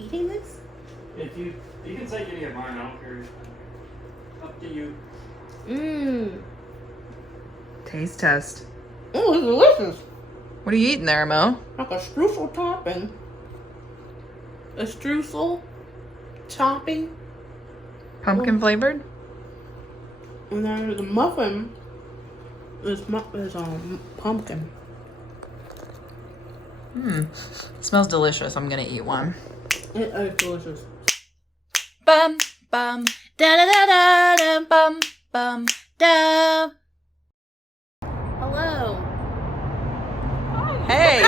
eating this? If you can take any of mine, I don't care. Up to you. Mmm. Taste test. Oh, it's delicious. What are you eating there, Mo? Like a streusel topping. A streusel topping. Pumpkin flavored? And then the muffin is pumpkin. Smells delicious. I'm gonna eat one. It is delicious. Bum bum da da da da da bum bum da. Hello. Hey.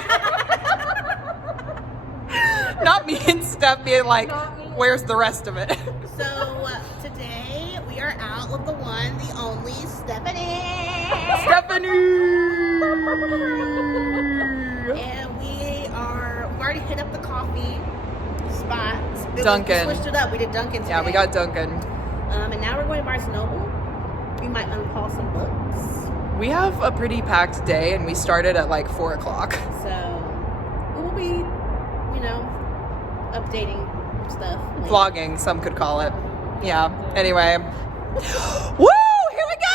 Not me and Steph being like, where's the rest of it? So today we are out with the one, the only Stephanie. And we've already hit up the coffee spot. Dunkin'. We switched it up. We did Dunkin' today. Yeah, we got Dunkin'. And now we're going to Barnes & Noble. We might unhaul some books. We have a pretty packed day and we started at like 4 o'clock. So we will be, updating stuff. Vlogging, some could call it. Yeah, anyway. Woo! Here we go!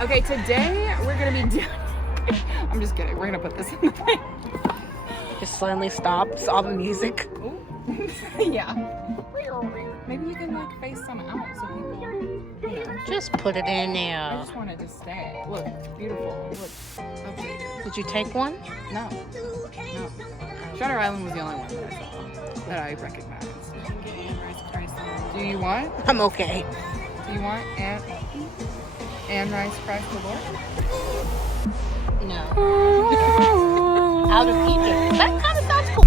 Okay, today we're gonna be doing. I'm just kidding. We're gonna put this in the thing. Just suddenly stops all the music. Yeah. Maybe you can like face some out so people. Just put it in I there. just wanted to stay. Look, beautiful. Look, updated. Did you take one? No. Shutter Island was the only one that I saw that I recognized. Do you want? I'm okay. Do you want and rice fries galore? No. Out of Egypt. That kind of sounds cool.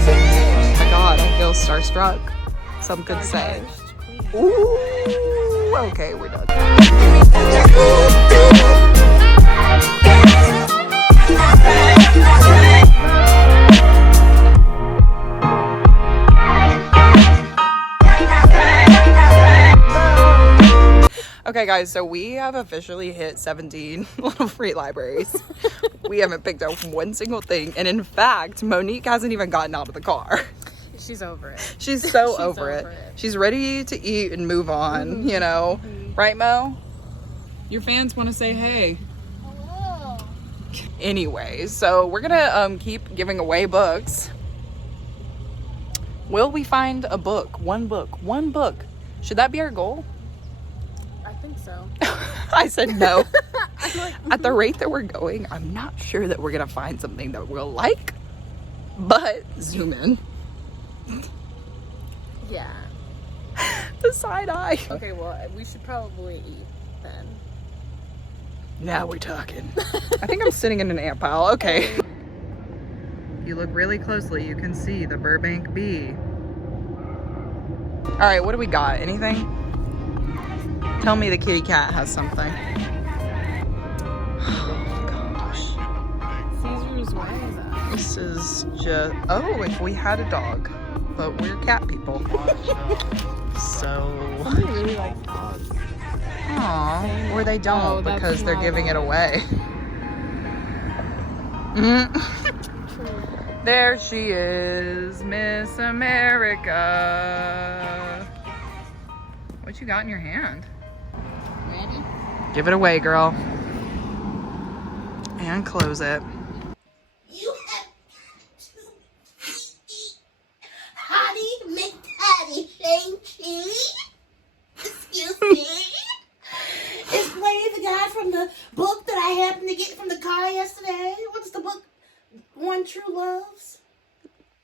Oh my god, I feel starstruck. Some could say. Ooh, okay, we're done. Okay guys, so we have officially hit 17 little free libraries. We haven't picked up one single thing, and in fact, Monique hasn't even gotten out of the car. She's over it. She's so over it. She's ready to eat and move on, you know. Right, Mo? Your fans want to say hey. Hello. Anyway, so we're gonna keep giving away books. Will we find a book? One book. Should that be our goal? I think so. I said no. At the rate that we're going, I'm not sure that we're gonna find something that we'll like, but zoom in. Yeah. The side eye. Okay, well, we should probably eat then. Now we're talking. I think I'm sitting in an ant pile. Okay. you look really closely, you can see the Burbank Bee. All right, what do we got? Anything? Tell me the kitty cat has something. Oh, gosh. Caesar's way is that? This is just, oh, if we had a dog, but we're cat people. So, Somebody really likes dogs. aw, or they don't Oh, that's because they're my giving it dog. away. There she is, Miss America. What you got in your hand? Ready? Give it away, girl. And close it. You have to eat Hottie McPatty, Shang-Chi. Excuse me. Is Blade the guy from the book that I happened to get from the car yesterday? What's the book? One True Loves?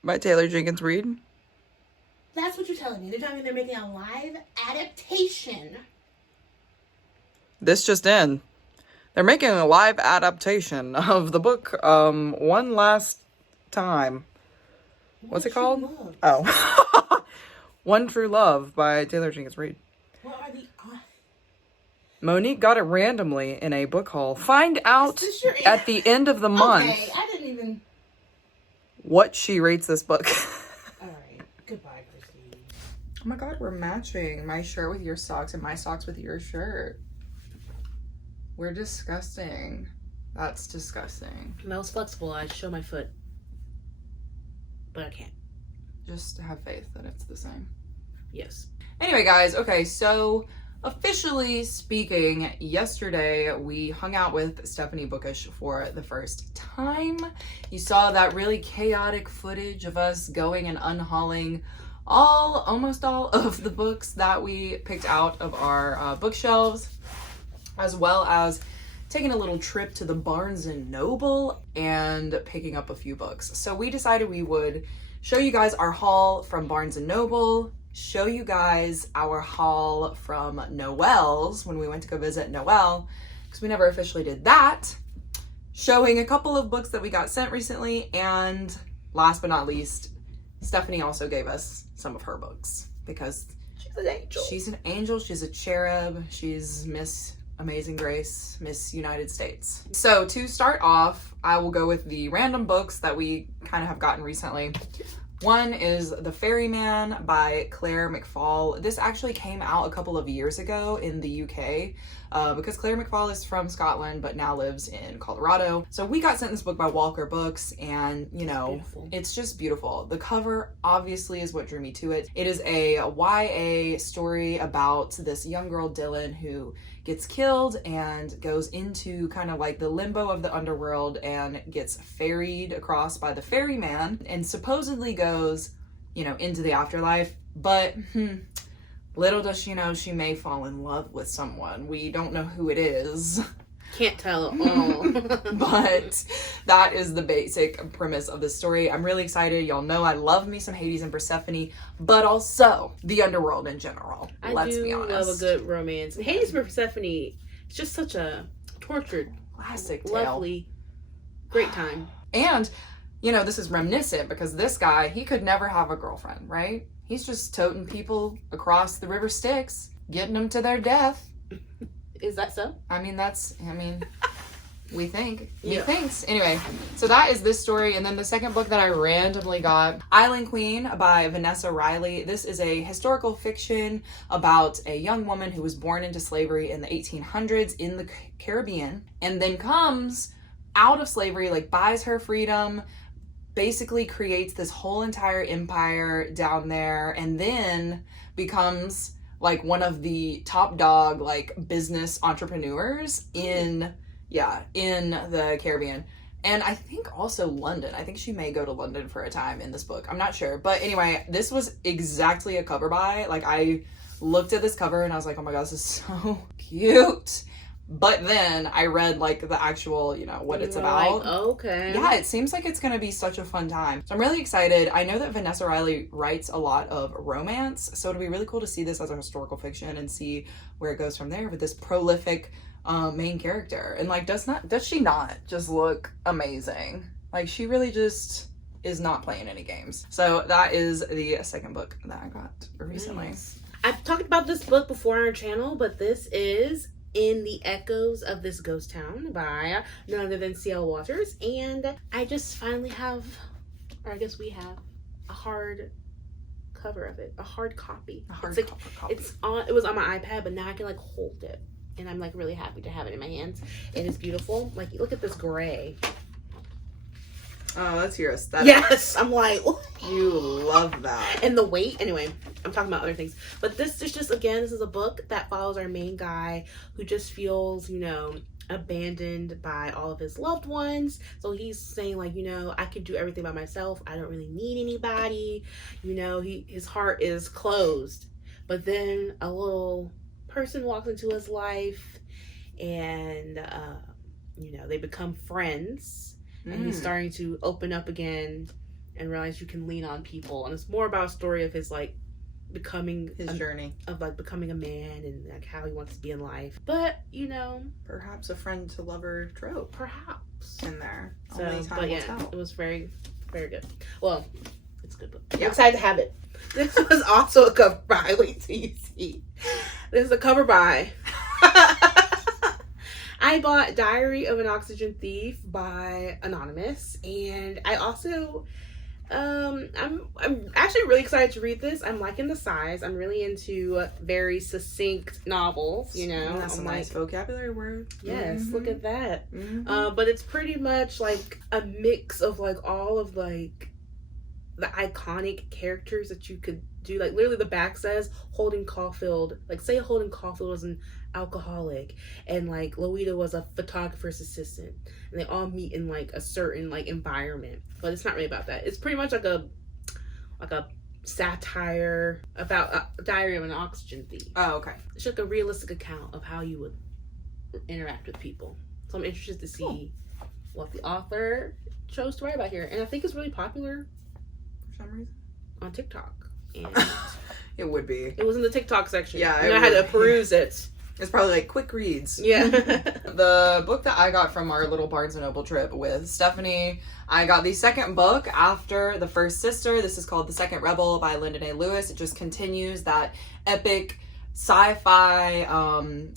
By Taylor Jenkins Reid. That's what you're telling me. They're telling me they're making a live adaptation. This just in. They're making a live adaptation of the book one last time. What's it called? True Love. Oh. One True Love by Taylor Jenkins Reid. What are the... Monique got it randomly in a book haul. Find out Is this your- at the end of the month Okay, I didn't even... what she rates this book. Alright, goodbye, Christine. Oh my god, we're matching. My shirt with your socks and my socks with your shirt. We're disgusting. That's disgusting. That was flexible. I'd show my foot. But I can't. Just have faith that it's the same. Yes. Anyway, guys, okay, so officially speaking, yesterday we hung out with Stephanie Bookish for the first time. You saw that really chaotic footage of us going and unhauling almost all of the books that we picked out of our bookshelves, as well as taking a little trip to the Barnes & Noble and picking up a few books. So we decided we would show you guys our haul from Barnes & Noble, show you guys our haul from Noelle's when we went to go visit Noelle, because we never officially did that, showing a couple of books that we got sent recently, and last but not least, Stephanie also gave us some of her books, because She's an angel. she's an angel, she's a cherub, she's Miss Amazing Grace, Miss United States. So to start off, I will go with the random books that we kind of have gotten recently. One is The Ferryman by Claire Mcfaul. This actually came out a couple of years ago in the UK because Claire Mcfaul is from Scotland but now lives in Colorado. So we got sent this book by Walker Books, and you know, it's just beautiful. The cover obviously is what drew me to it. It is a YA story about this young girl, Dylan, who gets killed and goes into kind of like the limbo of the underworld and gets ferried across by the ferryman and supposedly goes, you know, into the afterlife. But little does she know she may fall in love with someone. We don't know who it is. Can't tell at all. But that is the basic premise of the story. I'm really excited. Y'all know I love me some Hades and Persephone, but also the underworld in general. Let's be honest. I do love a good romance. And Hades and Persephone is just such a tortured, Classic tale. lovely, great time. And, you know, this is reminiscent because this guy, he could never have a girlfriend, right? He's just toting people across the river Styx, getting them to their death. Is that so? We think. He Yeah. thinks. Anyway, so that is this story. And then the second book that I randomly got, Island Queen by Vanessa Riley. This is a historical fiction about a young woman who was born into slavery in the 1800s in the Caribbean and then comes out of slavery, like buys her freedom, basically creates this whole entire empire down there, and then becomes like one of the top dog like business entrepreneurs in the Caribbean. And I think also London. I think she may go to London for a time in this book. I'm not sure. But anyway, this was exactly a cover buy. Like, I looked at this cover and I was like, oh my god, this is so cute. But then I read like the actual, you know, what it's about. Like, okay. Yeah, it seems like it's going to be such a fun time. So I'm really excited. I know that Vanessa Riley writes a lot of romance, so it'll be really cool to see this as a historical fiction and see where it goes from there with this prolific main character. And like, does she not just look amazing? Like, she really just is not playing any games. So that is the second book that I got recently. Nice. I've talked about this book before on our channel, but this is In the Echoes of This Ghost Town by none other than C.L. Waters. And I just finally have, or I guess we have, a hard cover of it, a hard copy. A hard it's copy. It was on my iPad, but now I can like hold it. And I'm like really happy to have it in my hands. It is beautiful. Like, look at this gray. Oh, that's your aesthetic. Yes, I'm like, You love that. and the weight. Anyway, I'm talking about other things, but this is just, again, this is a book that follows our main guy who just feels, you know, abandoned by all of his loved ones. So he's saying like, you know, I can do everything by myself. I don't really need anybody. You know, his heart is closed. But then a little person walks into his life, and you know, they become friends. And he's starting to open up again and realize you can lean on people. And it's more about a story of his like becoming His journey. of like becoming a man and like how he wants to be in life. But you know, Perhaps a friend to lover trope perhaps. in there. So, Only time but will yeah, tell. it was very, very good. Well, it's a good book. Yeah. I'm excited to have it. This was also a cover by. Wait till you see. This is a cover by. I bought Diary of an Oxygen Thief by Anonymous, and I also I'm actually really excited to read this. I'm liking the size. I'm really into very succinct novels, you know. That's I'm a nice vocabulary word. yes, look at that. Mhm. But it's pretty much like a mix of like all of like the iconic characters that you could do. Like literally the back says Holden Caulfield, like say Holden Caulfield was an alcoholic and like Lolita was a photographer's assistant, and they all meet in like a certain like environment. But it's not really about that. It's pretty much like a satire about a Diary of an Oxygen Thief. Oh, okay. It's like a realistic account of how you would interact with people. So I'm interested to see what the author chose to write about here. And I think it's really popular For some reason. on TikTok. And It would be. it was in the TikTok section. Yeah, and it I had to would. peruse it. It's probably like quick reads. Yeah. The book that I got from our little Barnes & Noble trip with Stephanie, I got the second book after The First Sister. This is called The Second Rebel by Lyndon A. Lewis. It just continues that epic sci-fi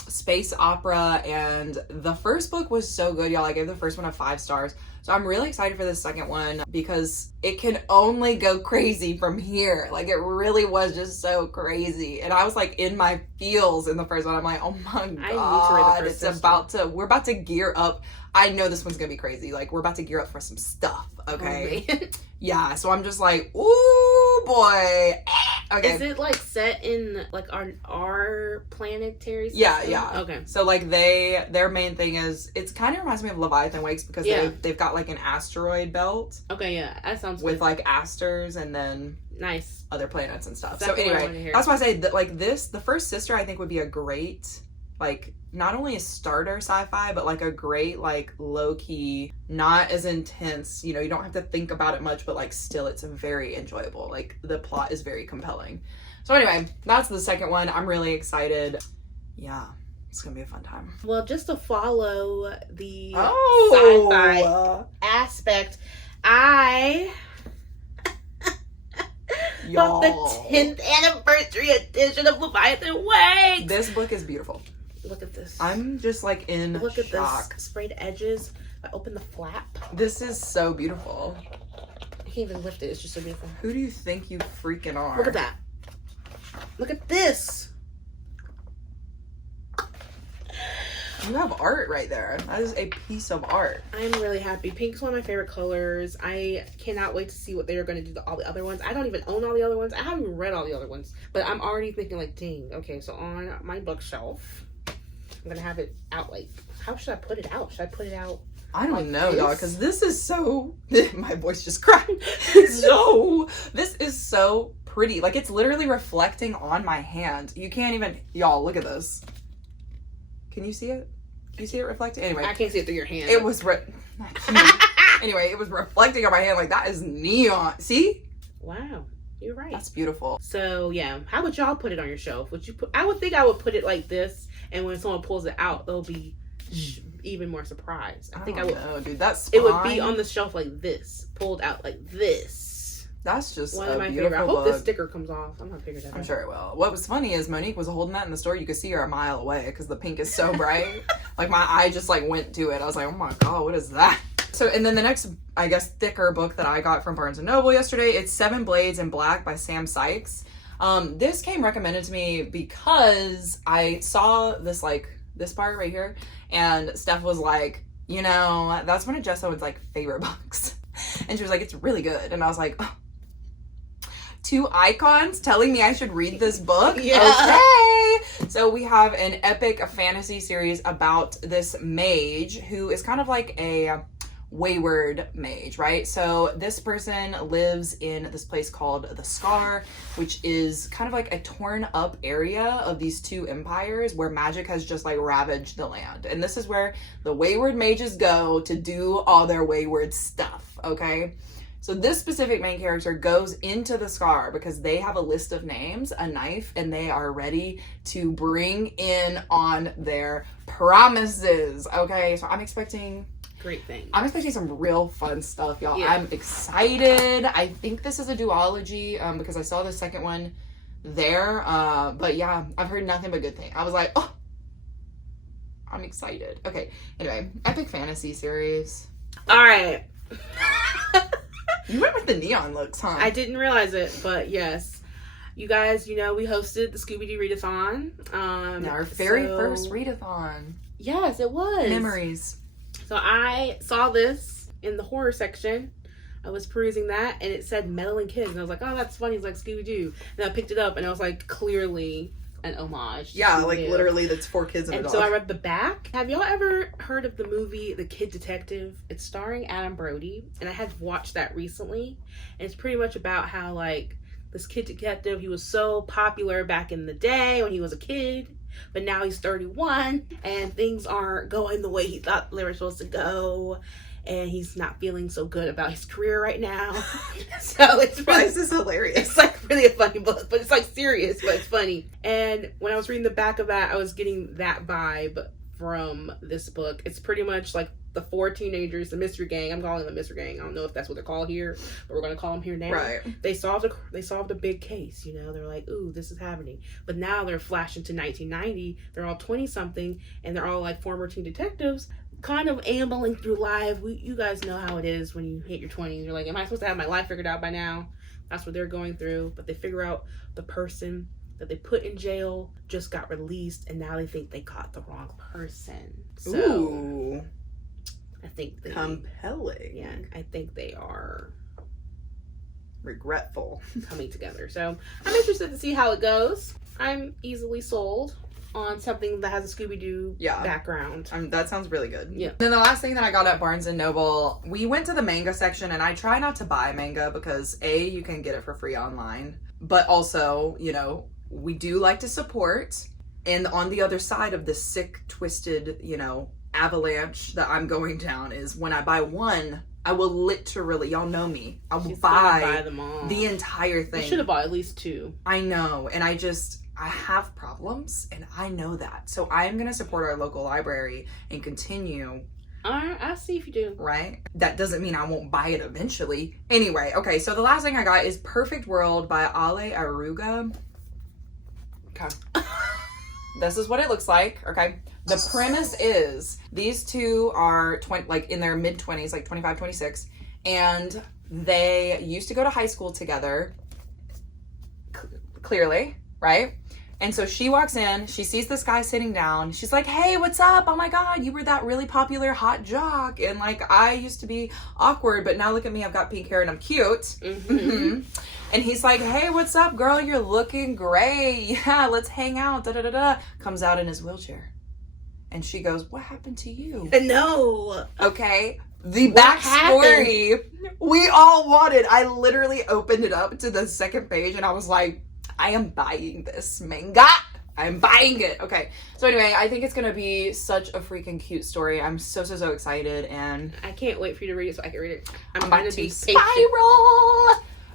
space opera, and the first book was so good, y'all. I gave the first one a 5 stars. So I'm really excited for the second one because it can only go crazy from here. Like, it really was just so crazy. And I was like in my feels in the first one. I'm like, oh my God, I need to read The First Sister. we're about to gear up. I know this one's gonna be crazy. Like, we're about to gear up for some stuff, okay? Oh, man. Yeah, so I'm just like, ooh, boy. Okay. Is it like set in like our planetary system? Yeah. Okay. So like their main thing is, it's kind of reminds me of Leviathan Wakes because Yeah. they've got like an asteroid belt Okay, yeah. That sounds with good. like asters and then Nice. other planets and stuff. Exactly So what I anyway, wanna hear. that's why I say that like The First Sister I think would be a great, like, not only a starter sci-fi, but like a great, like, low-key, not as intense, you know, you don't have to think about it much, but like still it's very enjoyable. Like, the plot is very compelling. So anyway, that's the second one. I'm really excited. Yeah, it's gonna be a fun time. Well, just to follow the Oh, sci-fi aspect, I y'all. bought the 10th anniversary edition of Leviathan Wakes. This book is beautiful. Look at this. I'm just like in Look at shock. this sprayed edges. I open the flap. This is so beautiful. I can't even lift it. It's just so beautiful. Who do you think you freaking are? Look at that. Look at this. You have art right there. That is a piece of art. I'm really happy. Pink's one of my favorite colors. I cannot wait to see what they are going to do to all the other ones. I don't even own all the other ones. I haven't even read all the other ones. But I'm already thinking like, dang, okay, so on my bookshelf, I'm going to have it out like, how should I put it out? Should I put it out? I don't Like know, this? dog, because this is so... My voice just cracked. This is so pretty. Like, it's literally reflecting on my hand. You can't even... Y'all, look at this. Can you see it? Can you see it reflecting? Anyway. I can't see it through your hand. It was... Anyway, it was reflecting on my hand. Like, that is neon. See? Wow. You're right. That's beautiful. So, yeah. How would y'all put it on your shelf? Would you put... I would think I would put it like this, and when someone pulls it out, it'll be even more surprised. I think don't know, dude. That's it would be fine. on the shelf like this, pulled out like this. That's just One a of my beautiful favorite. I hope book. this sticker comes off. I'm gonna figure that out. I'm sure it will. What was funny is Monique was holding that in the store. You could see her a mile away because the pink is so bright. Like my eye just like went to it. I was like, oh my god, what is that? So, and then the next, I guess, thicker book that I got from Barnes & Noble yesterday, it's 7 Blades in Black by Sam Sykes. This came recommended to me because I saw this, like, this part right here, and Steph was like, you know, that's one of Jess Owen's, like, favorite books. And she was like, it's really good. And I was like, oh. 2 icons telling me I should read this book? Yeah. Okay! So we have an epic fantasy series about this mage who is kind of like a wayward mage, right? So this person lives in this place called the Scar, which is kind of like a torn up area of these 2 empires where magic has just like ravaged the land. And this is where the wayward mages go to do all their wayward stuff, okay? So this specific main character goes into the Scar because they have a list of names, a knife, and they are ready to bring in on their promises, okay? So I'm expecting Great thing. I'm expecting some real fun stuff, y'all. Yeah. I'm excited. I think this is a duology because I saw the second one there. But yeah, I've heard nothing but good things. I was like, oh, I'm excited. Okay, anyway, epic fantasy series. All right. You went with the neon looks, huh? I didn't realize it, but yes. You guys, you know, we hosted the Scooby-Doo Readathon. Our very first readathon. Yes, it was. Memories. So I saw this in the horror section. I was perusing that, and it said meddling kids. And I was like, oh, that's funny. It's like Scooby-Doo. And I picked it up, and I was like, clearly an homage to Yeah, like Scooby-Doo. literally that's 4 kids and a And dog. so I read the back. Have y'all ever heard of the movie The Kid Detective? It's starring Adam Brody, and I had watched that recently. And it's pretty much about how, like, this kid detective, he was so popular back in the day when he was a kid, but now he's 31, and things aren't going the way he thought they were supposed to go. And he's not feeling so good about his career right now. So it's Why really, is this hilarious? it's like really a funny book, but it's like serious, but it's funny. And when I was reading the back of that, I was getting that vibe from this book. It's pretty much like the 4 teenagers, the mystery gang. I'm calling them the mystery gang. I don't know if that's what they're called here, but we're gonna call them here now. Right. They solved a big case. You know, they're like, ooh, this is happening. But now they're flashing to 1990. They're all 20 something, and they're all like former teen detectives, kind of ambling through life. You guys know how it is when you hit your 20s. You're like, am I supposed to have my life figured out by now? That's what they're going through. But they figure out the person that they put in jail just got released, and now they think they caught the wrong person. So Ooh. I think they, Compelling. yeah, I think they are Regretful. coming together. So I'm interested to see how it goes. I'm easily sold on something that has a Scooby-Doo background. That sounds really good. Yeah. Then the last thing that I got at Barnes & Noble, we went to the manga section, and I try not to buy manga because A, you can get it for free online, but also, you know, we do like to support. And on the other side of the sick, twisted, you know, avalanche that I'm going down is when I buy one, I will literally, y'all know me, I will buy them all. the entire thing. You should have bought at least 2. I know, and I have problems, and I know that. So I'm going to support our local library and continue. Alright, I'll see if you do. Right? That doesn't mean I won't buy it eventually. Anyway, okay, so the last thing I got is Perfect World by Ale Aruga. Okay. This is what it looks like, okay? The premise is these 2 are in their mid-20s, like 25, 26, and they used to go to high school together, clearly, right? And so she walks in, she sees this guy sitting down. She's like, hey, what's up? Oh my God, you were that really popular hot jock. And like, I used to be awkward, but now look at me, I've got pink hair and I'm cute. Mm-hmm. And he's like, hey, what's up, girl? You're looking great. Yeah, let's hang out. Da da da da. Comes out in his wheelchair. And she goes, what happened to you? No. Okay. The backstory we all wanted. I literally opened it up to the second page and I was like, I am buying this manga. I'm buying it. Okay. So anyway, I think it's going to be such a freaking cute story. I'm so excited, and I can't wait for you to read it so I can read it. I'm about going to be spiral.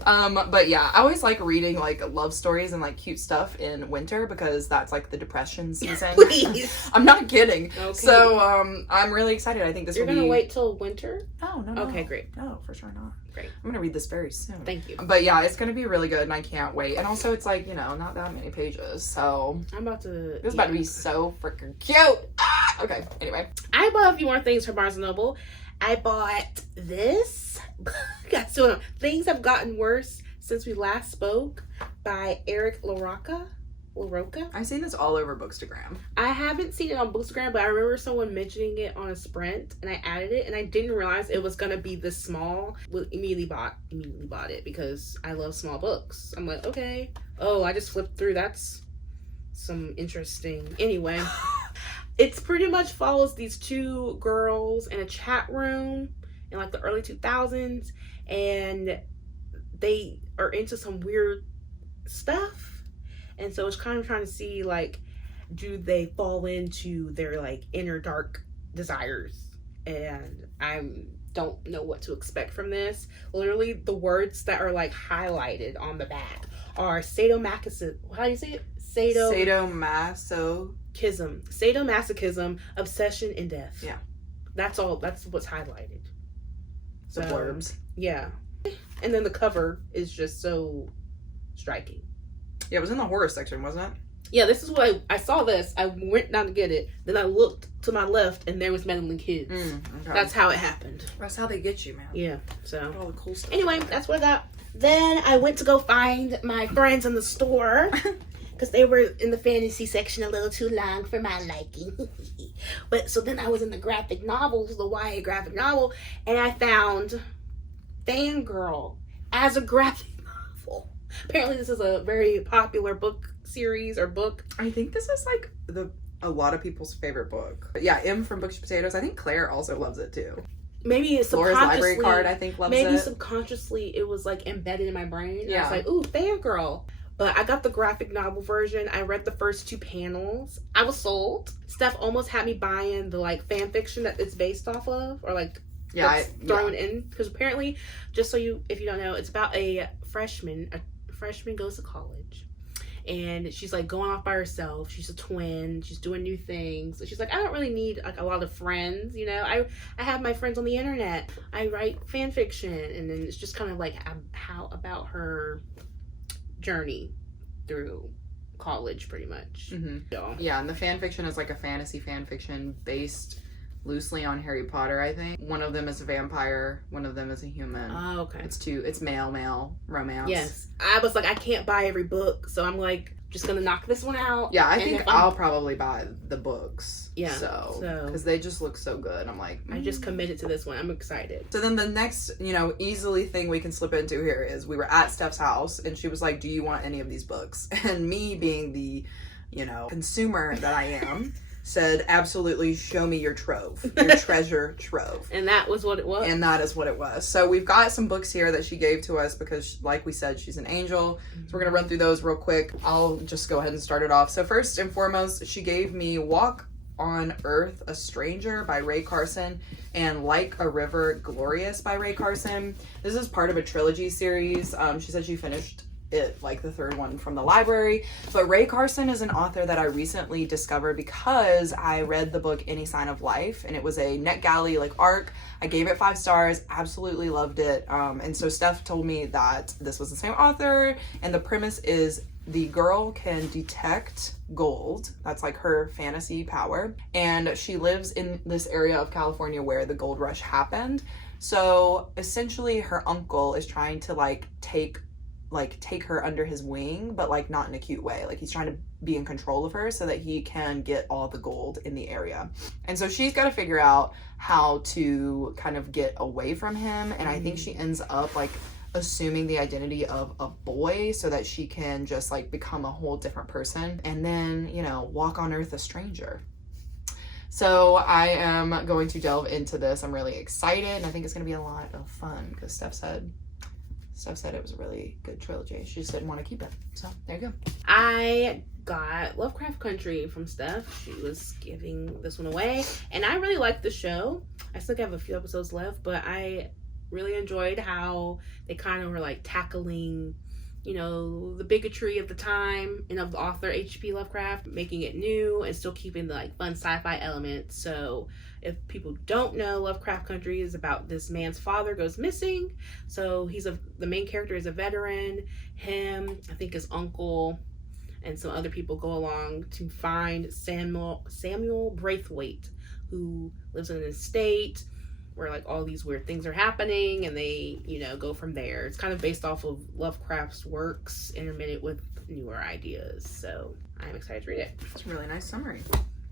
But yeah, I always like reading like love stories and like cute stuff in winter because that's like the depression season. Please. I'm not kidding. Okay. So I'm really excited. I think this You're will be. gonna wait till winter? No. Okay, great. No, for sure not. Great. I'm gonna read this very soon. Thank you. But yeah, it's gonna be really good, and I can't wait. And also, it's like not that many pages, so I'm about to. this is about to be so freaking cute. Ah! Okay. Anyway, I bought a few more things from Barnes & Noble. I bought this. So Things Have Gotten Worse Since We Last Spoke by Eric LaRocca. I've seen this all over Bookstagram. I haven't seen it on Bookstagram, but I remember someone mentioning it on a Sprint, and I added it, and I didn't realize it was gonna be this small. Well, immediately bought it because I love small books. I'm like, okay. Oh, I just flipped through. That's some interesting. Anyway, it's pretty much follows these two girls in a chat room in like the early 2000s, and they are into some weird stuff. And so it's kind of trying to see, like, do they fall into their, like, inner dark desires? And I don't know what to expect from this. Literally, the words that are, like, highlighted on the back are sadomasochism. How do you say it? Sadomasochism, obsession, and death. Yeah. That's all. That's what's highlighted. The blurbs. Yeah. And then the cover is just so striking. Yeah, it was in the horror section, wasn't it? Yeah, this is what I saw this. I went down to get it. Then I looked to my left, and there was Meddling Kids. Okay. That's how it happened. That's how they get you, man. Yeah, so. All the cool stuff. Anyway, that's what I got. Then I went to go find my friends in the store. Because they were in the fantasy section a little too long for my liking. But so then I was in the graphic novels, the YA graphic novel, and I found Fangirl as a graphic novel. Apparently this is a very popular book series or book. I think this is like a lot of people's favorite book. But yeah, M from Books Potatoes. I think Claire also loves it too. Maybe it's Laura's library card, I think, loves it. Maybe subconsciously it was like embedded in my brain. Yeah. I was like, ooh, Fangirl. But I got the graphic novel version. I read the first 2 panels. I was sold. Steph almost had me buying the like fan fiction that it's based off of, or like thrown in. Because apparently, just so if you don't know, it's about a freshman. A freshman goes to college, and she's like going off by herself. She's a twin. She's doing new things. So she's like, I don't really need like a lot of friends. I have my friends on the internet. I write fan fiction, and then it's just kind of like how about her journey through college, pretty much. Mm-hmm. So. Yeah, and the fan fiction is like a fantasy fan fiction based loosely on Harry Potter, I think. One of them is a vampire, one of them is a human. Oh, okay. It's male romance. Yes. I was like, I can't buy every book, so I'm like, just gonna knock this one out. Yeah, I think I'll probably buy the books. Yeah. So, because they just look so good. I'm like, I just committed to this one. I'm excited. So then the next, easily thing we can slip into here is we were at Steph's house and she was like, do you want any of these books? And me being the, consumer that I am, said, absolutely, show me your trove, your treasure trove. And that was what it was. And that is what it was. So we've got some books here that she gave to us because, like we said, she's an angel. So we're going to run through those real quick. I'll just go ahead and start it off. So first and foremost, she gave me Walk on Earth, a Stranger by Ray Carson and Like a River, Glorious by Ray Carson. This is part of a trilogy series. She said she finished it, like the third one from the library. But Ray Carson is an author that I recently discovered because I read the book Any Sign of Life, and it was a NetGalley arc. I gave it 5 stars, absolutely loved it. And so Steph told me that this was the same author, and the premise is the girl can detect gold. That's like her fantasy power. And she lives in this area of California where the gold rush happened. So essentially her uncle is trying to take her under his wing, but not in a cute way. He's trying to be in control of her so that he can get all the gold in the area. And so she's got to figure out how to kind of get away from him. And I think she ends up assuming the identity of a boy so that she can just become a whole different person and then, walk on Earth a stranger. So I am going to delve into this. I'm really excited, and I think it's going to be a lot of fun because Steph said it was a really good trilogy. She just didn't want to keep it. So there you go. I got Lovecraft Country from Steph. She was giving this one away, and I really liked the show. I still have a few episodes left, but I Really enjoyed how they kind of were like tackling, you know, the bigotry of the time and of the author H.P. Lovecraft, making it new and still keeping the like fun sci-fi elements. So if people don't know, Lovecraft Country is about this man's father goes missing. So the main character is a veteran. Him, I think his uncle, and some other people go along to find Samuel Braithwaite, who lives in an estate where like all these weird things are happening, and they, you know, go from there. It's kind of based off of Lovecraft's works, intermittent with newer ideas. So I'm excited to read it. It's a really nice summary.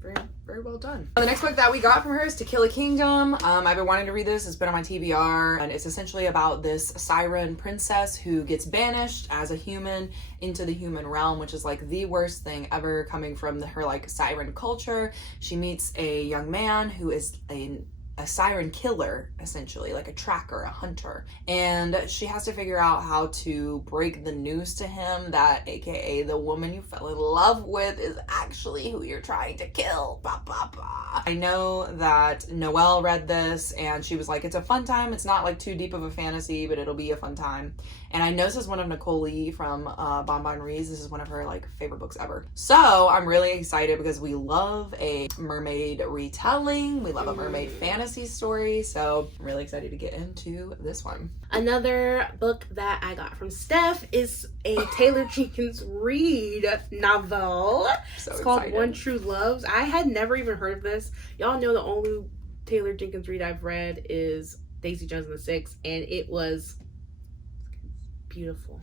Very, very well done. The next book that we got from her is To Kill a Kingdom. I've been wanting to read this. It's been on my TBR, and it's essentially about this siren princess who gets banished as a human into the human realm, which is like the worst thing ever coming from her like siren culture. She meets a young man who is a siren killer, essentially, like a tracker, a hunter, and she has to figure out how to break the news to him that aka the woman you fell in love with is actually who you're trying to kill. Bah, bah, bah. I know that Noelle read this and she was like, it's a fun time, it's not like too deep of a fantasy, but it'll be a fun time. And I know this is one of Nicole Lee from Bon Bon Reads. This is one of her like favorite books ever. So I'm really excited because we love a mermaid retelling. We love a mermaid fantasy story. So I'm really excited to get into this one. Another book that I got from Steph is a Taylor Jenkins Reid novel. So it's called excited. One True Loves. I had never even heard of this. Y'all know the only Taylor Jenkins Reid I've read is Daisy Jones and the Six, and it was beautiful.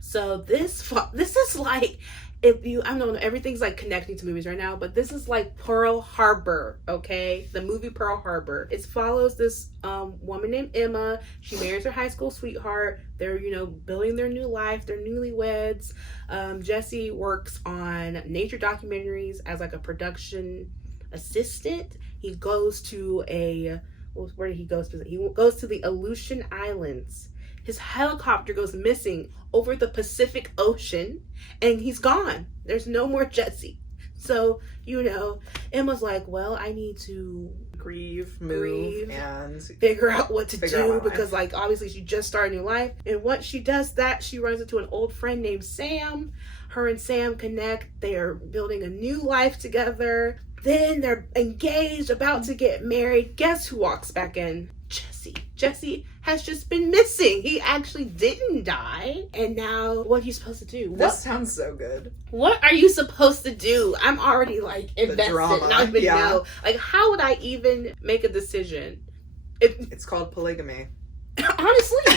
So this is like, if you, I don't know, everything's like connecting to movies right now, but this is like Pearl Harbor, okay? The movie Pearl Harbor. It follows this woman named Emma. She marries her high school sweetheart. They're, you know, building their new life. They're newlyweds. Jesse works on nature documentaries as like a production assistant. He goes to where did he go? He goes to the Aleutian Islands. His helicopter goes missing over the Pacific Ocean and he's gone. There's no more Jesse. So, you know, Emma's like, well, I need to move, and figure out what to do because, life. like, obviously she just started a new life. And once she does that, she runs into an old friend named Sam. Her and Sam connect. They are building a new life together. Then they're engaged, about to get married. Guess who walks back in? Jesse. Jesse has just been missing. He actually didn't die. And now, what are you supposed to do? This sounds so good. What are you supposed to do? I'm already like invested. drama, And I don't even yeah. know. Like, how would I even make a decision? It's called polygamy. Honestly.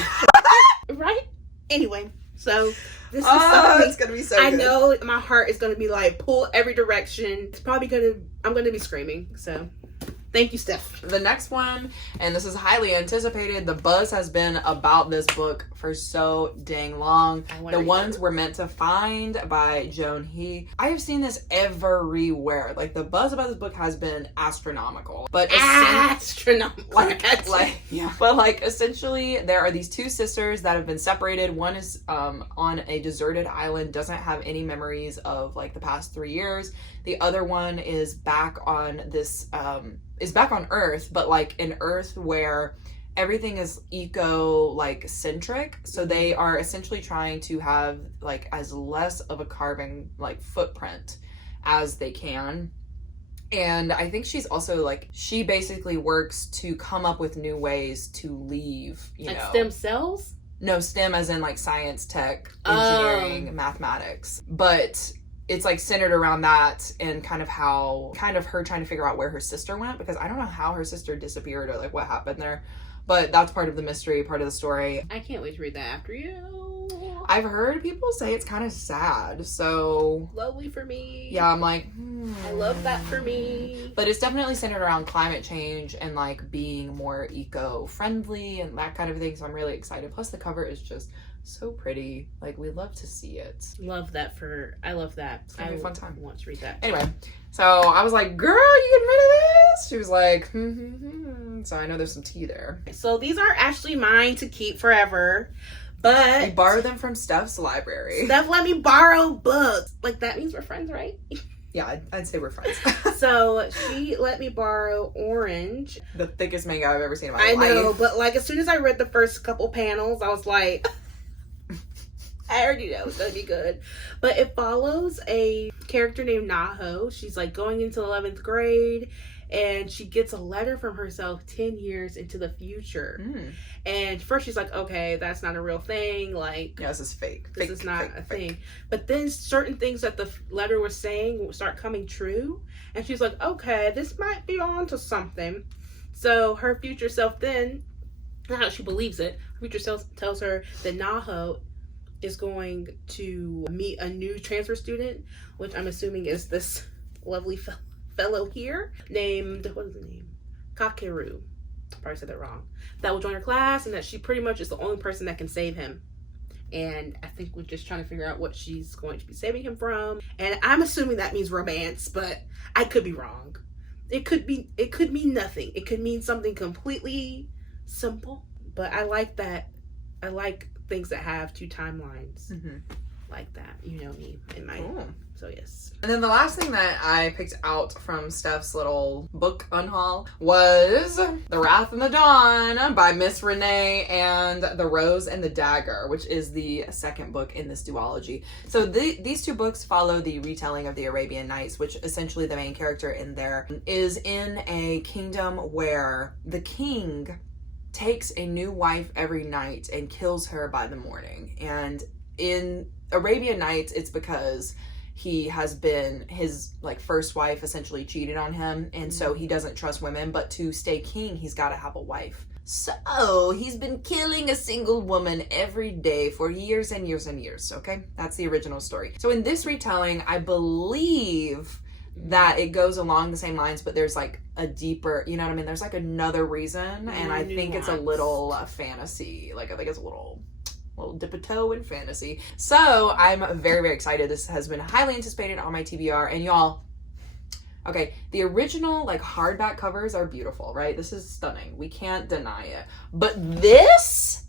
Right? Anyway, so this is something it's gonna be so I good. know my heart is gonna be like pull every direction. It's probably I'm gonna be screaming. So thank you, Steph. The next one, and this is highly anticipated, the buzz has been about this book for so dang long. The Ones We're Meant to Find by Joan He. I have seen this everywhere. Like, the buzz about this book has been astronomical. But Astronomical. yeah. But like, essentially, there are these two sisters that have been separated. One is on a deserted island, doesn't have any memories of like the past 3 years. The other one is back on this back on Earth, but like an Earth where everything is eco like centric. So they are essentially trying to have like as less of a carbon like footprint as they can. And I think she's also like, she basically works to come up with new ways to leave, you know. Stem cells? No, STEM as in like science, tech, engineering, mathematics. But it's like centered around that and kind of her trying to figure out where her sister went, because I don't know how her sister disappeared or like what happened there. But that's part of the mystery, part of the story. I can't wait to read that after you. I've heard people say it's kind of sad, so Lovely for me. yeah, I'm like, I love that for me. But it's definitely centered around climate change and like being more eco-friendly and that kind of thing. So I'm really excited. Plus the cover is just so pretty. Like, we love to see it. I love that. It's gonna be a fun time. I want to read that. Anyway, so I was like, girl, you getting rid of this? She was like, So I know there's some tea there. So these are actually mine to keep forever. But We borrowed them from Steph's library. Steph let me borrow books. Like, that means we're friends, right? Yeah, I'd say we're friends. So she let me borrow Orange. The thickest manga I've ever seen in my I life. know, but like as soon as I read the first couple panels, I was like, I already know it's gonna be good. But it follows a character named Naho. She's like going into 11th grade, and she gets a letter from herself 10 years into the future. And first she's like, okay, that's not a real thing. Like, yeah, this is fake. This is not a thing. But then certain things that the letter was saying start coming true. And she's like, okay, this might be on to something. So her future self then, not how she believes it, her future self tells her that Naho is going to meet a new transfer student, which I'm assuming is this lovely fellow here named, what is the name? Kakeru. Probably said that wrong. That will join her class, and that she pretty much is the only person that can save him. And I think we're just trying to figure out what she's going to be saving him from. And I'm assuming that means romance, but I could be wrong. It could mean nothing. It could mean something completely simple. But I like that. I like things that have two timelines like that. You know me in my so yes. And then the last thing that I picked out from Steph's little book unhaul was The Wrath and the Dawn by Miss Renee and The Rose and the Dagger, which is the second book in this duology. So these two books follow the retelling of the Arabian Nights, which essentially the main character in there is in a kingdom where the king takes a new wife every night and kills her by the morning. And in Arabian Nights, it's because he has been, his like first wife essentially cheated on him, and so he doesn't trust women, but to stay king he's got to have a wife. So he's been killing a single woman every day for years and years and years. Okay, that's the original story. So in this retelling, I believe that it goes along the same lines, but there's like a deeper, you know what I mean, there's like another reason, and I think it's a little fantasy, like I think it's a little dip a toe in fantasy. So I'm very, very excited. This has been highly anticipated on my TBR. And y'all, okay, the original like hardback covers are beautiful, right? This is stunning. We can't deny it. But this,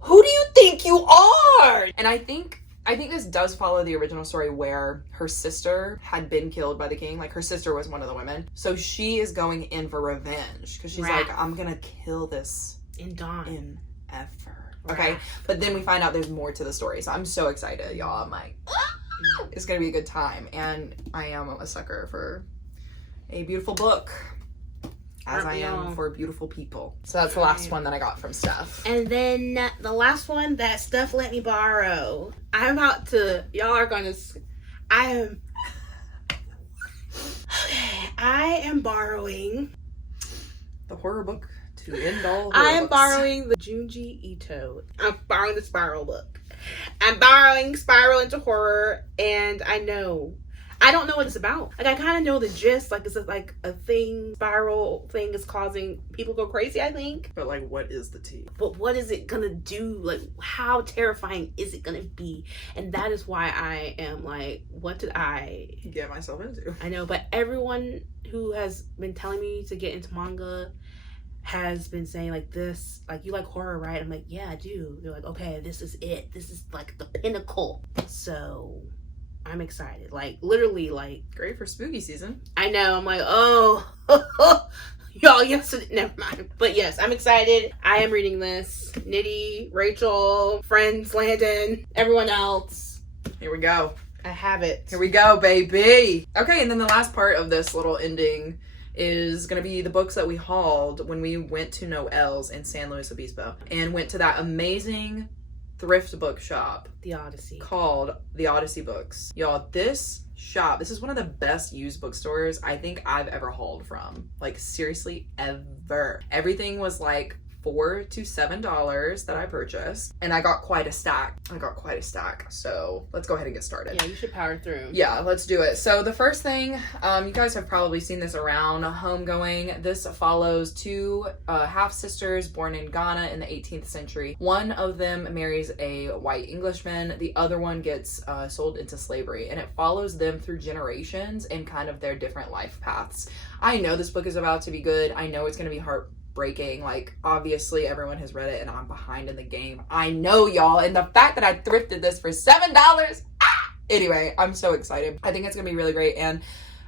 who do you think you are? And I think this does follow the original story where her sister had been killed by the king. Like, her sister was one of the women. So she is going in for revenge because she's like, I'm going to kill this in effort. Okay? But then we find out there's more to the story. So I'm so excited, y'all. I'm like, it's going to be a good time. And I am a sucker for a beautiful book, as I am for beautiful people. So that's the last one that I got from Steph. And then the last one that Steph let me borrow. I'm about to, y'all are going to, I am borrowing the horror book to end all horror I am books. borrowing the Junji Ito. I'm borrowing the Spiral book. I'm borrowing Spiral into Horror, and I don't know what it's about. Like, I kind of know the gist. Like, it's like a thing, spiral thing is causing people go crazy, I think. But, like, what is the tea? But what is it gonna do? Like, how terrifying is it gonna be? And that is why I am like, what did I get myself into? I know, but everyone who has been telling me to get into manga has been saying like this, like, you like horror, right? I'm like, yeah, I do. They're like, okay, this is it. This is like the pinnacle. So I'm excited. Like, literally, like, great for spooky season. I know. I'm like, oh, y'all, yes, never mind. But yes, I'm excited. I am reading this. Nitty, Rachel, friends, Landon, everyone else. Here we go. I have it. Here we go, baby. Okay, and then the last part of this little ending is going to be the books that we hauled when we went to Noel's in San Luis Obispo and went to that amazing thrift book shop, The Odyssey, called The Odyssey Books. Y'all, this shop, this is one of the best used bookstores I think I've ever hauled from. Like, seriously, ever. Everything was like $4 to $7 that I purchased, and I got quite a stack. So let's go ahead and get started. Yeah, you should power through. Yeah, let's do it. So the first thing, you guys have probably seen this around homegoing. This follows two half-sisters born in Ghana in the 18th century. One of them marries a white Englishman. The other one gets sold into slavery, and it follows them through generations and kind of their different life paths. I know this book is about to be good. I know it's going to be heartbreaking. Like, obviously everyone has read it and I'm behind in the game. I know, y'all. And the fact that I thrifted this for $7, Anyway, I'm so excited. I think it's gonna be really great, and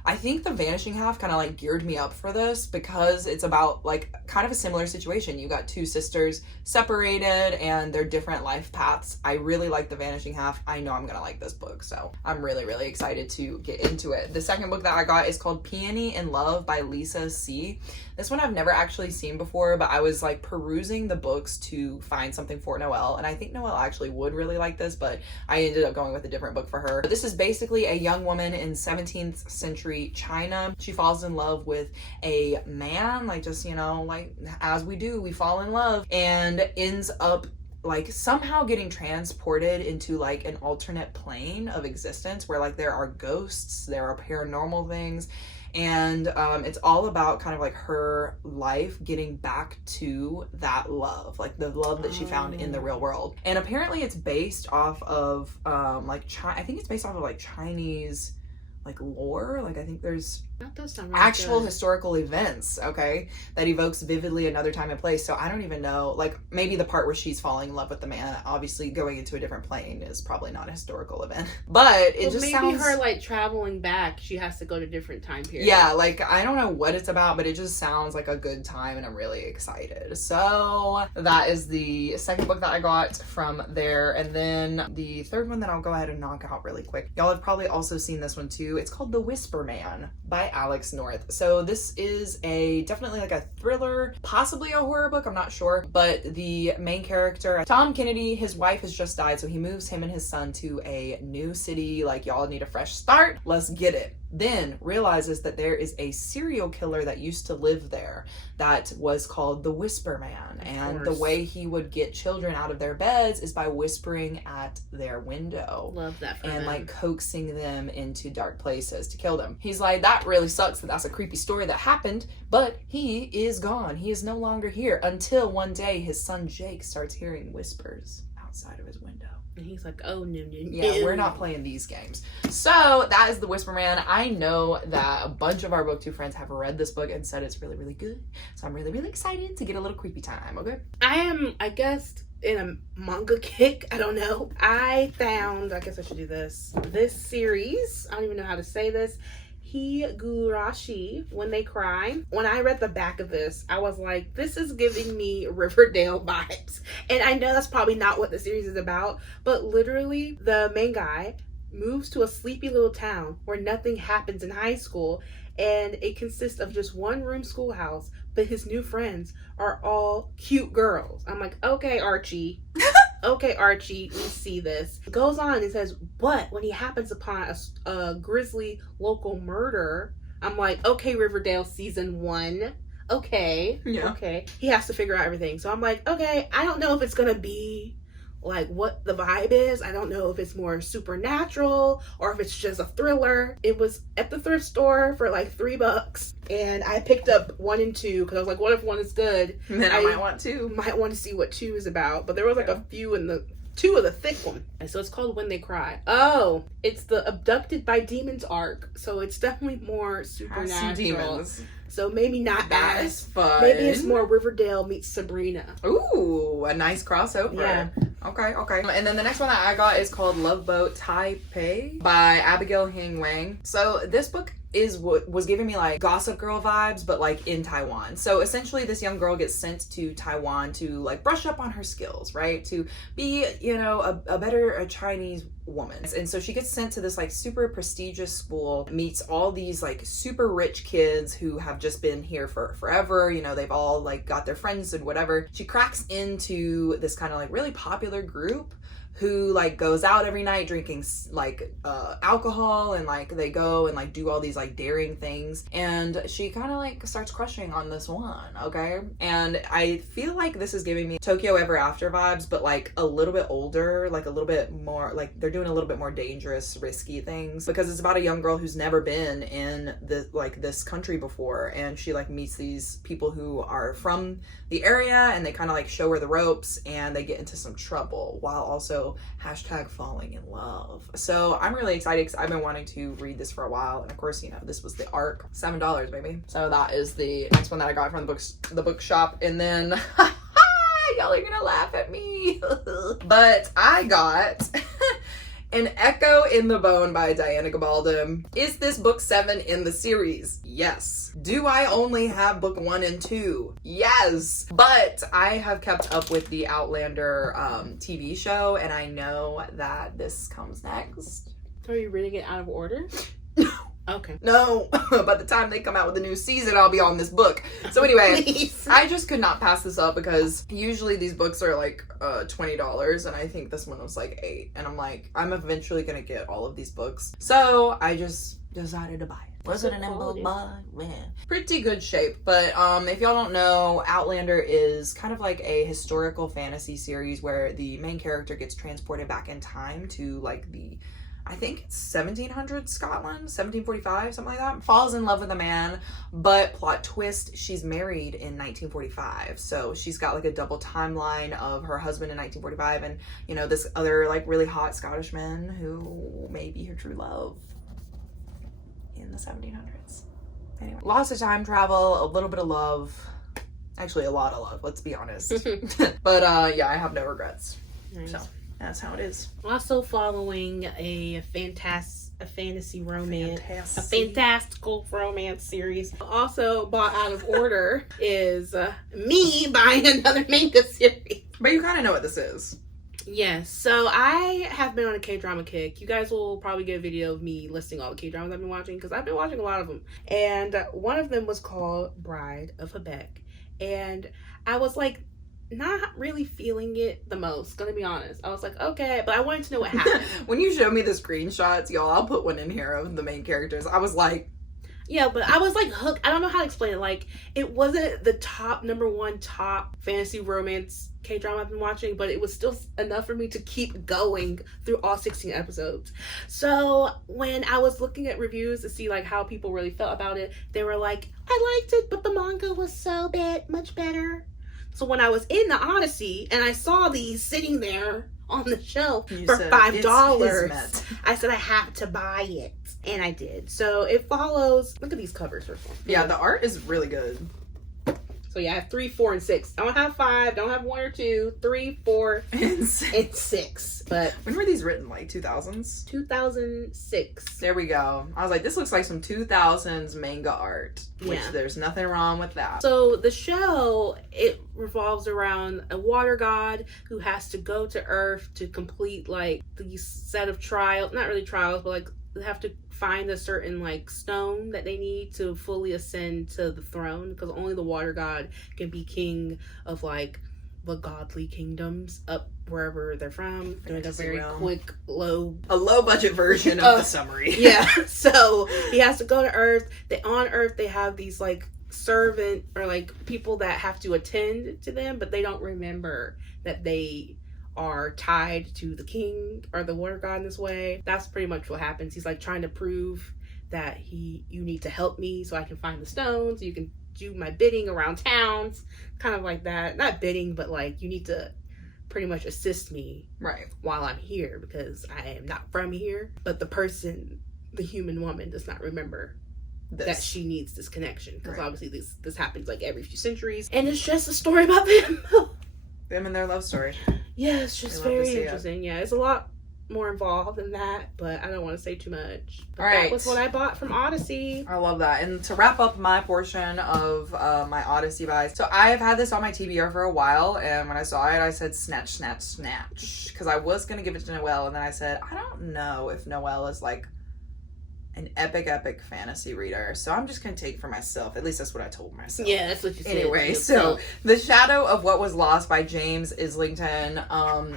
I think The Vanishing Half kind of like geared me up for this because it's about like kind of a similar situation. You got two sisters separated and their different life paths. I really like The Vanishing Half. I know I'm gonna like this book, so I'm really, really excited to get into it. The second book that I got is called Peony in Love by Lisa C. This one I've never actually seen before, but I was like perusing the books to find something for Noelle, and I think Noelle actually would really like this, but I ended up going with a different book for her. This is basically a young woman in 17th century China. She falls in love with a man, like just, you know, like as we do, we fall in love, and ends up like somehow getting transported into like an alternate plane of existence where like there are ghosts, there are paranormal things, and it's all about kind of like her life getting back to that love, like the love that she found in the real world. And apparently it's based off of like I think it's based off of like Chinese like lore. Like I think there's That does sound really actual good. historical events, okay, that evokes vividly another time and place. So I don't even know, like maybe the part where she's falling in love with the man, obviously going into a different plane is probably not a historical event, but it just maybe sounds, her like traveling back, she has to go to different time periods. yeah, like I don't know what it's about, but it just sounds like a good time and I'm really excited. So that is the second book that I got from there. And then the third one that I'll go ahead and knock out really quick, y'all have probably also seen this one too. It's called The Whisper Man by Alex North. So this is definitely like a thriller, possibly a horror book, I'm not sure, but the main character, Tom Kennedy, his wife has just died, so he moves him and his son to a new city, like y'all need a fresh start, let's get it. Then realizes that there is a serial killer that used to live there that was called the Whisper Man, and the way he would get children out of their beds is by whispering at their window. Love that for and them. like coaxing them into dark places to kill them. He's like, that really sucks that that's a creepy story that happened, but he is gone. He is no longer here until one day his son Jake starts hearing whispers outside of his window. And he's like, oh, no. Yeah, we're not playing these games. So that is The Whisper Man. I know that a bunch of our booktube friends have read this book and said it's really, really good. So I'm really, really excited to get a little creepy time, okay? I am, I guess, in a manga kick. I don't know. I guess I should do this series. I don't even know how to say this. Higurashi, When They Cry. When I read the back of this, I was like, this is giving me Riverdale vibes. And I know that's probably not what the series is about, but literally the main guy moves to a sleepy little town where nothing happens in high school, and it consists of just one room schoolhouse, but his new friends are all cute girls. I'm like, okay, Archie. Okay, Archie, we see this. It goes on and says, but when he happens upon a grisly local murder, I'm like, okay, Riverdale season 1. Okay. Yeah. Okay. He has to figure out everything. So I'm like, okay, I don't know if it's going to be like what the vibe is. I don't know if it's more supernatural or if it's just a thriller. It was at the thrift store for like $3, and I picked up 1 and 2 because I was like, what if 1 is good? And then I might want to. Might want to see what 2 is about. But there was like a few in the 2 of the thick one. And so it's called When They Cry. Oh, it's the Abducted by Demons arc. So it's definitely more supernatural. Some demons. So maybe not That's as fun. Maybe it's more Riverdale meets Sabrina. Ooh, a nice crossover. Yeah. Okay. And then the next one that I got is called Love Boat Taipei by Abigail Wang. So this book is what was giving me like Gossip Girl vibes, but like in Taiwan. So essentially this young girl gets sent to Taiwan to like brush up on her skills, right? To be, you know, a better Chinese woman. And so she gets sent to this like super prestigious school, meets all these like super rich kids who have just been here for forever. You know, they've all like got their friends and whatever. She cracks into this kind of like really popular group who like goes out every night drinking like alcohol, and like they go and like do all these like daring things, and she kind of like starts crushing on this one, okay? And I feel like this is giving me Tokyo Ever After vibes, but like a little bit older, like a little bit more, like they're doing a little bit more dangerous, risky things, because it's about a young girl who's never been in this country before, and she like meets these people who are from the area, and they kind of like show her the ropes, and they get into some trouble while also #falling in love. So I'm really excited because I've been wanting to read this for a while, and of course, you know, this was the arc. $7, baby. So that is the next one that I got from the bookshop. And then y'all are gonna laugh at me but I got An Echo in the Bone by Diana Gabaldon. Is this book 7 in the series? Yes. Do I only have book 1 and 2? Yes. But I have kept up with the Outlander TV show, and I know that this comes next. Are you reading it out of order? No. Okay. No. By the time they come out with a new season, I'll be on this book. So anyway, Please. I just could not pass this up because usually these books are like $20, and I think this one was like $8. And I'm like, I'm eventually gonna get all of these books. So I just decided to buy it. Was it an book buy? Man. Pretty good shape. But if y'all don't know, Outlander is kind of like a historical fantasy series where the main character gets transported back in time to like the, I think it's 1700 Scotland, 1745, something like that. Falls in love with a man, but plot twist, she's married in 1945. So she's got like a double timeline of her husband in 1945 and, you know, this other like really hot Scottish man who may be her true love in the 1700s. Anyway, lots of time travel, a little bit of love. Actually, a lot of love, let's be honest. But yeah, I have no regrets. Nice. So that's how it is. Also following a fantasy romance, a fantastical romance series. Also bought out of order is me buying another manga series. But you kind of know what this is. Yes, so I have been on a K-drama kick. You guys will probably get a video of me listing all the K-dramas I've been watching because I've been watching a lot of them. And one of them was called Bride of Habeck. And I was like, not really feeling it the most, gonna be honest. I was like, okay, but I wanted to know what happened. When you showed me the screenshots, y'all, I'll put one in here of the main characters. I was like, yeah, but I was like hooked. I don't know how to explain it. Like, it wasn't the number one top fantasy romance K-drama I've been watching, but it was still enough for me to keep going through all 16 episodes. So when I was looking at reviews to see like how people really felt about it, they were like, I liked it, but the manga was so much better. So when I was in the Odyssey and I saw these sitting there on the shelf you for said, $5, I said I have to buy it. And I did. So it follows, look at these covers first one. yeah, the art is really good. So yeah, I have 3, 4, and 6. I don't have 5, don't have 1 or 2, 3, 4, and 6. But when were these written? Like 2000s? 2006. There we go. I was like, this looks like some 2000s manga art. Which there's nothing wrong with that. So the show, it revolves around a water god who has to go to Earth to complete like these set of trials, not really trials, but like they have to find a certain like stone that they need to fully ascend to the throne, because only the water god can be king of like the godly kingdoms up wherever they're from. Doing a very quick low budget version of the summary. Yeah. So he has to go to Earth. On Earth they have these like servant or like people that have to attend to them, but they don't remember that they are tied to the king or the water god in this way. That's pretty much what happens. He's like trying to prove that you need to help me so I can find the stones, so you can do my bidding around towns, kind of like that. Not bidding, but like you need to pretty much assist me right while I'm here, because I am not from here. But the human woman does not remember that she needs this connection, because obviously this happens like every few centuries, and it's just a story about them and their love story. Yeah, it's just very interesting. Yeah, it's a lot more involved than that, but I don't want to say too much. But all right, that was what I bought from Odyssey. I love that. And to wrap up my portion of my Odyssey buys, so I've had this on my TBR for a while, and when I saw it I said snatch, snatch, snatch, because I was gonna give it to Noelle, and then I said I don't know if Noelle is like an epic fantasy reader, so I'm just gonna take for myself. At least that's what I told myself. Yeah, that's what you said. Anyway, so The Shadow of What Was Lost by James Islington.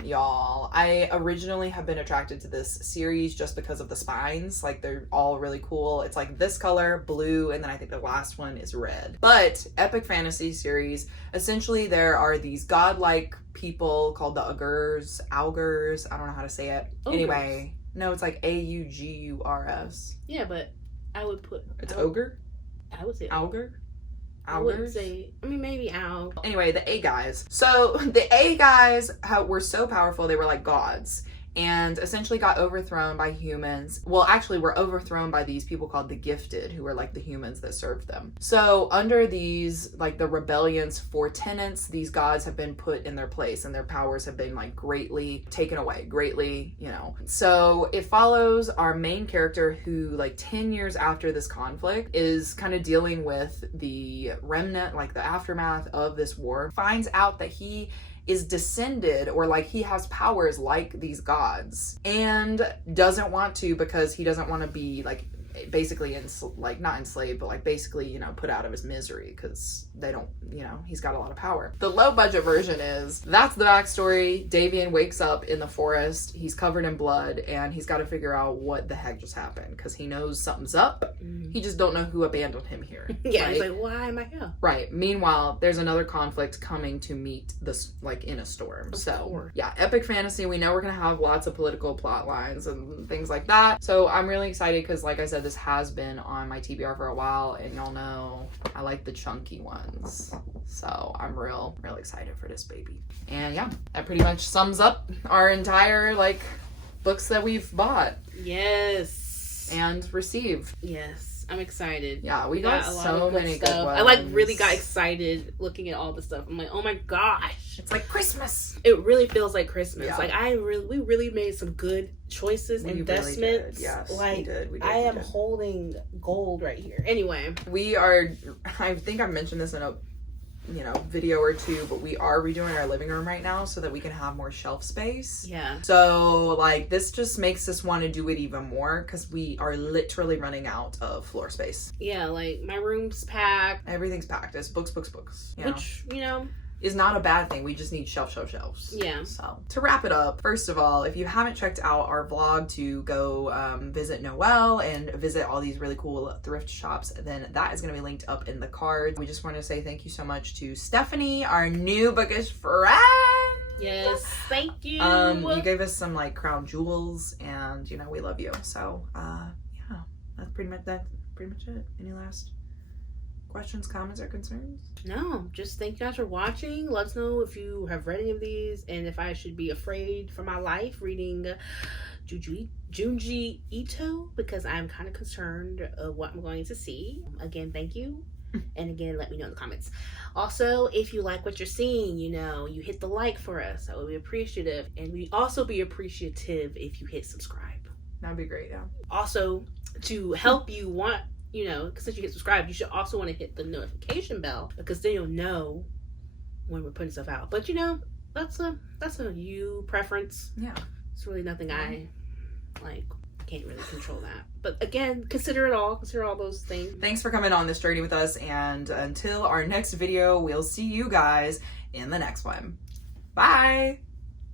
Y'all, I originally have been attracted to this series just because of the spines. Like, they're all really cool. It's like this color, blue, and then I think the last one is red. But epic fantasy series, essentially there are these godlike people called the Augurs, I don't know how to say it. Ogres. Anyway, no, it's like Augurs. Yeah, but I would put... It's ogre? I would say Augur? I wouldn't say... I mean, maybe owl. Anyway, the A guys. So, the A guys were so powerful, they were like gods. and essentially got overthrown by humans. Well, actually were overthrown by these people called the Gifted, who were like the humans that served them. So under these, like the rebellion's 4 tenets, these gods have been put in their place and their powers have been like greatly taken away, greatly, you know. So it follows our main character who, like 10 years after this conflict, is kind of dealing with the remnant, like the aftermath of this war, finds out that he is descended, or like he has powers like these gods, and doesn't want to, because he doesn't want to be like basically like not enslaved, but like basically, you know, put out of his misery, because they don't, you know, he's got a lot of power. The low budget version is, that's the backstory. Davian wakes up in the forest, he's covered in blood, and he's got to figure out what the heck just happened, because he knows something's up. He just don't know who abandoned him here. Yeah, right? he's like, why am I here? Right. Meanwhile, there's another conflict coming to meet this, like in a storm. So yeah, epic fantasy. We know we're gonna have lots of political plot lines and things like that. So I'm really excited, because like I said, this has been on my TBR for a while, and y'all know I like the chunky ones. So I'm real excited for this baby. And yeah, that pretty much sums up our entire like books that we've bought. Yes. And received. Yes. I'm excited. Yeah, we got a lot so of good many stuff. good ones. I like really got excited looking at all the stuff. I'm like, oh my gosh. It's like Christmas. It really feels like Christmas. Yeah. Like we really made some good choices, investments. Really did. Yes, like we did. I am holding gold right here. Anyway, we are, I think I've mentioned this in a video or two, but we are redoing our living room right now so that we can have more shelf space. Yeah. So like this just makes us want to do it even more, because we are literally running out of floor space. Yeah, like my room's packed. Everything's packed. It's books. Which, you know, is not a bad thing. We just need shelves. Yeah. So to wrap it up, first of all, if you haven't checked out our vlog to go visit Noelle and visit all these really cool thrift shops, then that is going to be linked up in the cards. We just want to say thank you so much to Stephanie, our new bookish friend. Yes, thank you. You gave us some like crown jewels, and you know we love you. So yeah, that's pretty much it. Any last questions, comments, or concerns? No, just thank you guys for watching. Let us know if you have read any of these, and if I should be afraid for my life reading Junji Ito, because I'm kind of concerned of what I'm going to see. Again, thank you. And again, let me know in the comments. Also, if you like what you're seeing, you know, you hit the like for us. That would be appreciative. And we'd also be appreciative if you hit subscribe. That'd be great, yeah. Also, to help you want, you know, since you get subscribed, you should also want to hit the notification bell, because then you'll know when we're putting stuff out. But you know, that's a you preference. Yeah. It's really nothing I like. Can't really control that. But again, consider all those things. Thanks for coming on this journey with us, and until our next video, we'll see you guys in the next one. Bye.